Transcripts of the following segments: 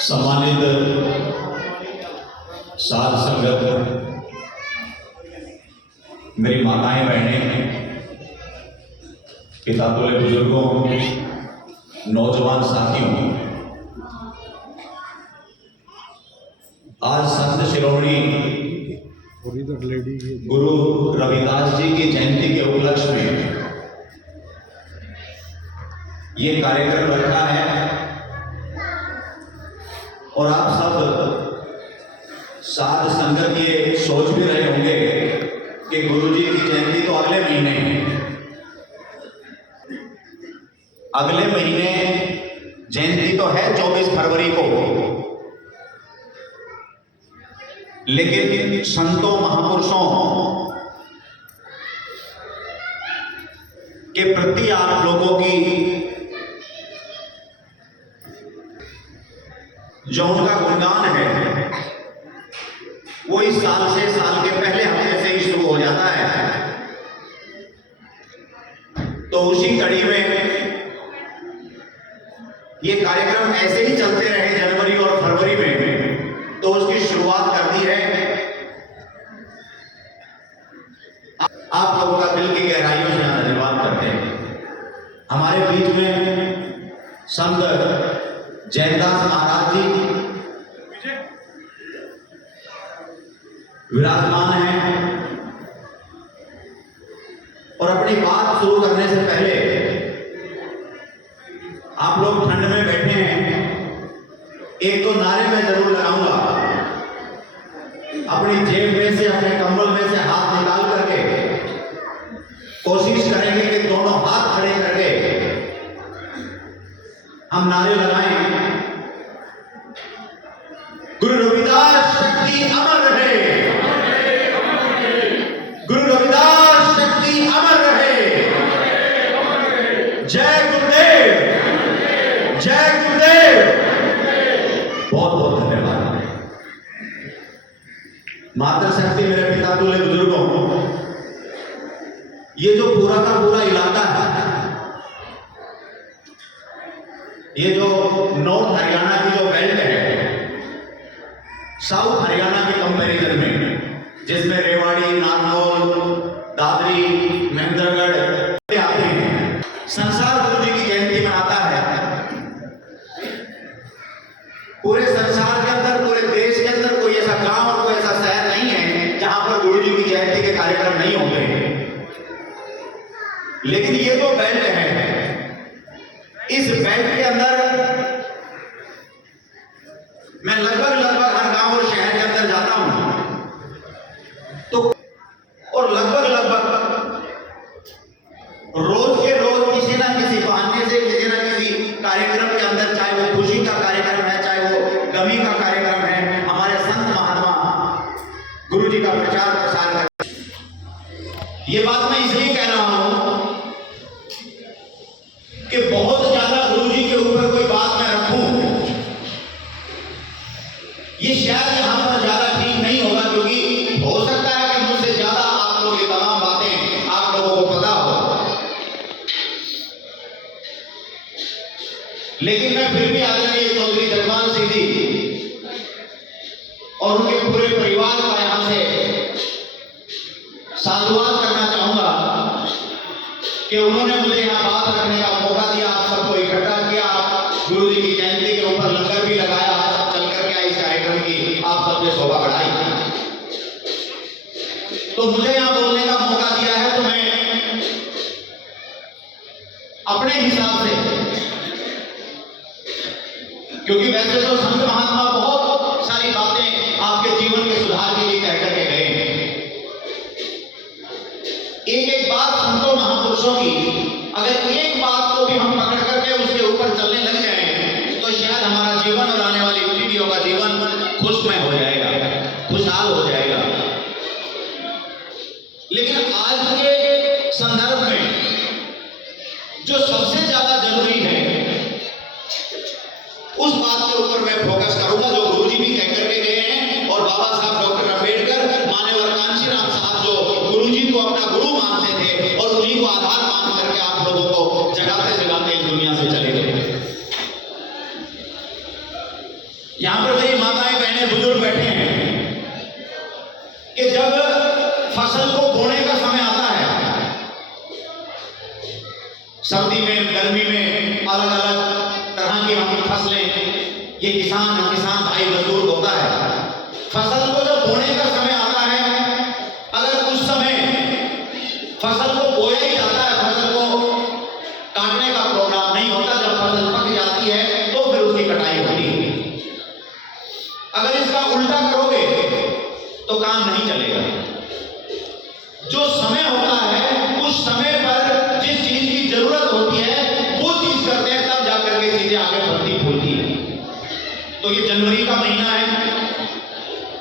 सम्मानित साध संगत, मेरी माताएं बहनें, पिता तुल्य बुजुर्गों, नौजवान साथियों, आज संत शिरोमणि गुरु रविदास जी की जयंती के उपलक्ष्य में ये कार्यक्रम रखा है और आप सब साध संगत ये सोच भी रहे होंगे कि गुरु जी की जयंती तो अगले महीने है। अगले महीने जयंती तो है 24 फरवरी को, लेकिन संतों महापुरुषों के प्रति आप लोगों की जो उनका गुणगान है वो इस साल से साल के पहले हफ्ते से ही शुरू हो जाता है। तो उसी कड़ी में ये कार्यक्रम ऐसे ही चलते रहे जनवरी और फरवरी में, तो उसकी शुरुआत कर दी है। आप लोगों का दिल की गहराइयों से धन्यवाद करते हैं। हमारे बीच में संत जयदास महाराज जी विराजमान हैं और अपनी बात शुरू करने से पहले आप लोग ठंड में बैठे हैं, एक तो नारे में जरूर लगाऊंगा। अपनी जेब में से, अपने कंबल में से हाथ निकाल करके कोशिश करेंगे कि दोनों हाथ खड़े करके हम नारे लगाएं। गुरु रविदास शक्ति अमर रहे, गुरु रविदास शक्ति अमर रहे। जय गुरुदेव, जय गुरुदेव। बहुत बहुत धन्यवाद। मातृशक्ति मेरे पिता तुल्य बुजुर्गों, ये जो पूरा का पूरा इलाका है, ये जो नॉर्थ हरियाणा की जो बेल्ट है, साउथ हरियाणा के कंपैरिजन में, जिसमें रेवाड़ी, नारनौल, दादरी, महेंद्रगढ़ आते हैं, संसार गुरु जी की जयंती में आता है। पूरे संसार के अंदर, पूरे देश के अंदर कोई ऐसा गांव और कोई ऐसा शहर नहीं है जहां पर गुरु जी की जयंती के कार्यक्रम नहीं होते। लेकिन ये जो बेल्ट है, इस बेल्ट के अंदर मैं लगभग हर गांव और शहर के अंदर जाता हूं, तो और लगभग रोज के रोज किसी ना किसी बहाने से, किसी ना किसी कार्यक्रम के अंदर, चाहे वो खुशी का कार्यक्रम है, चाहे वो गमी का कार्यक्रम है, हमारे संत महात्मा गुरु जी का प्रचार प्रसार करते। ये बात मैं इसलिए कह रहा हूं कि बहुत ज्यादा गुरु जी के ऊपर कोई बात मैं रखूं, ये शायद यहां पर ज्यादा ठीक नहीं होगा, क्योंकि हो सकता है कि मुझसे ज्यादा आप लोग ये तमाम बातें आप लोगों को पता हो। लेकिन मैं फिर भी आदरणीय चौधरी जगवान सिंह जी और उनके पूरे परिवार का यहां से साधुवाद करना चाहूंगा कि उन्होंने मुझे यहां बात रखने का मौका दिया, आप सबको इकट्ठा किया, गुरु जी की जयंती के ऊपर लंगर भी लगाया, सब चल करके इस कार्यक्रम की आप सबने शोभा बढ़ाई। तो मुझे यहां बोलने का मौका दिया है, तो मैं अपने हिसाब से, क्योंकि वैसे तो संत महात्मा बहुत सारी बातें आपके जीवन के सुधार के लिए कह करके गए हैं। एक बात संतों महापुरुषों की, अगर एक बात को भी हम पकड़ करके उसके ऊपर चलने लग जाएं, तो शायद हमारा जीवन और आने वाली पीढ़ियों का जीवन खुशमय हो जाएगा, खुशहाल हो जाएगा। लेकिन आज के संदर्भ में जो सबसे ज्यादा जरूरी है, उस बात के ऊपर मैं फोकस करूंगा जो गुरु जी भी कह करके गए हैं, और बाबा साहब डॉक्टर अम्बेडकर, मान्यवर कांशीराम साहब जो गुरु जी को अपना गुरु मानते थे और उन्हीं को आधार मान करके आप लोगों को जगाते जगाते इस दुनिया से चले गए। यहां पर मेरी माताएं बहनें बुजुर्ग बैठे हैं कि जब फसल को बोने का समय आता है, सर्दी में गर्मी में अलग अलग तरह की हम फसलें, ये किसान भाई मजदूर होता है, फसल को जब बोने का समय आता है, अगर उस समय फसल को बोया ही जाता है, फसल को काटने का प्रोग्राम नहीं होता, जब फसल पक जाती है तो फिर उसकी कटाई होती है। अगर इसका उल्टा करोगे तो काम नहीं चलेगा। जो समय होता है उस समय पर जिस चीज की जरूरत होती है वो चीज करते हैं, तब जाकर के चीजें आगे बढ़ती फूलती है। तो ये जनवरी का महीना है,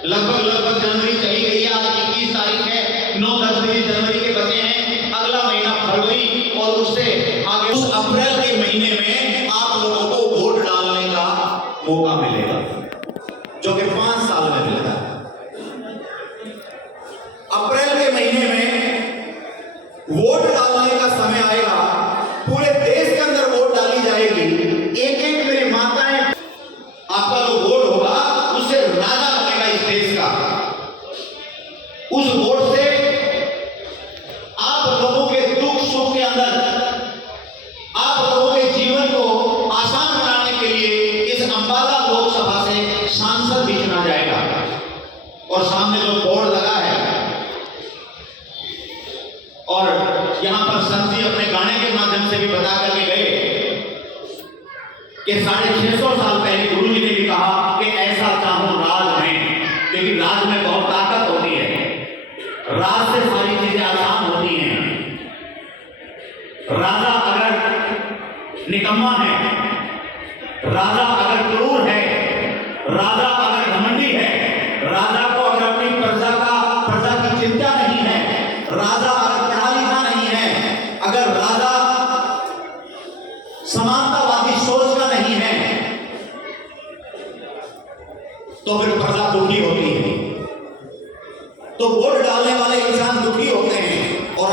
लगभग जनवरी चली गई है, आज 21 तारीख है, 9-10 दिन जनवरी के बचे हैं, अगला महीना फरवरी और उससे आगे उस अप्रैल के महीने में आप लोगों को वोट डालने का मौका मिलेगा, जो कि 5 साल में मिलेगा। अप्रैल के महीने में वोट डालने का समय आएगा, पूरे देश के अंदर वोट डाली जाएगी। एक मेरी माताएं, आपका जो वोट होगा उससे राजा बनेगा इस देश का। उस वोट से आप लोगों के दुख सुख के अंदर, आप लोगों के जीवन को आसान बनाने के लिए इस अंबाला लोकसभा से सांसद भी चुना जाएगा। और सामने जो बोर्ड लगा है, और यहां पर सर जी अपने गाने के माध्यम से भी बता करके गए कि 650 साल पहले गुरु जी ने भी कहा कि ऐसा चाहो राज में, लेकिन राज में बहुत ताकत होती है, राज से सारी चीजें आसान होती हैं। राजा अगर निकम्मा है, राजा अगर क्रूर है, राजा अगर घमंडी है, राजा को अगर अपनी प्रजा की चिंता नहीं है, राजा अगर पढ़ा लिखा नहीं है, अगर राजा समानतावादी सोच का नहीं है, तो फिर प्रजा दुखी होती है। तो वोट डालने वाले इंसान दुखी होते हैं। और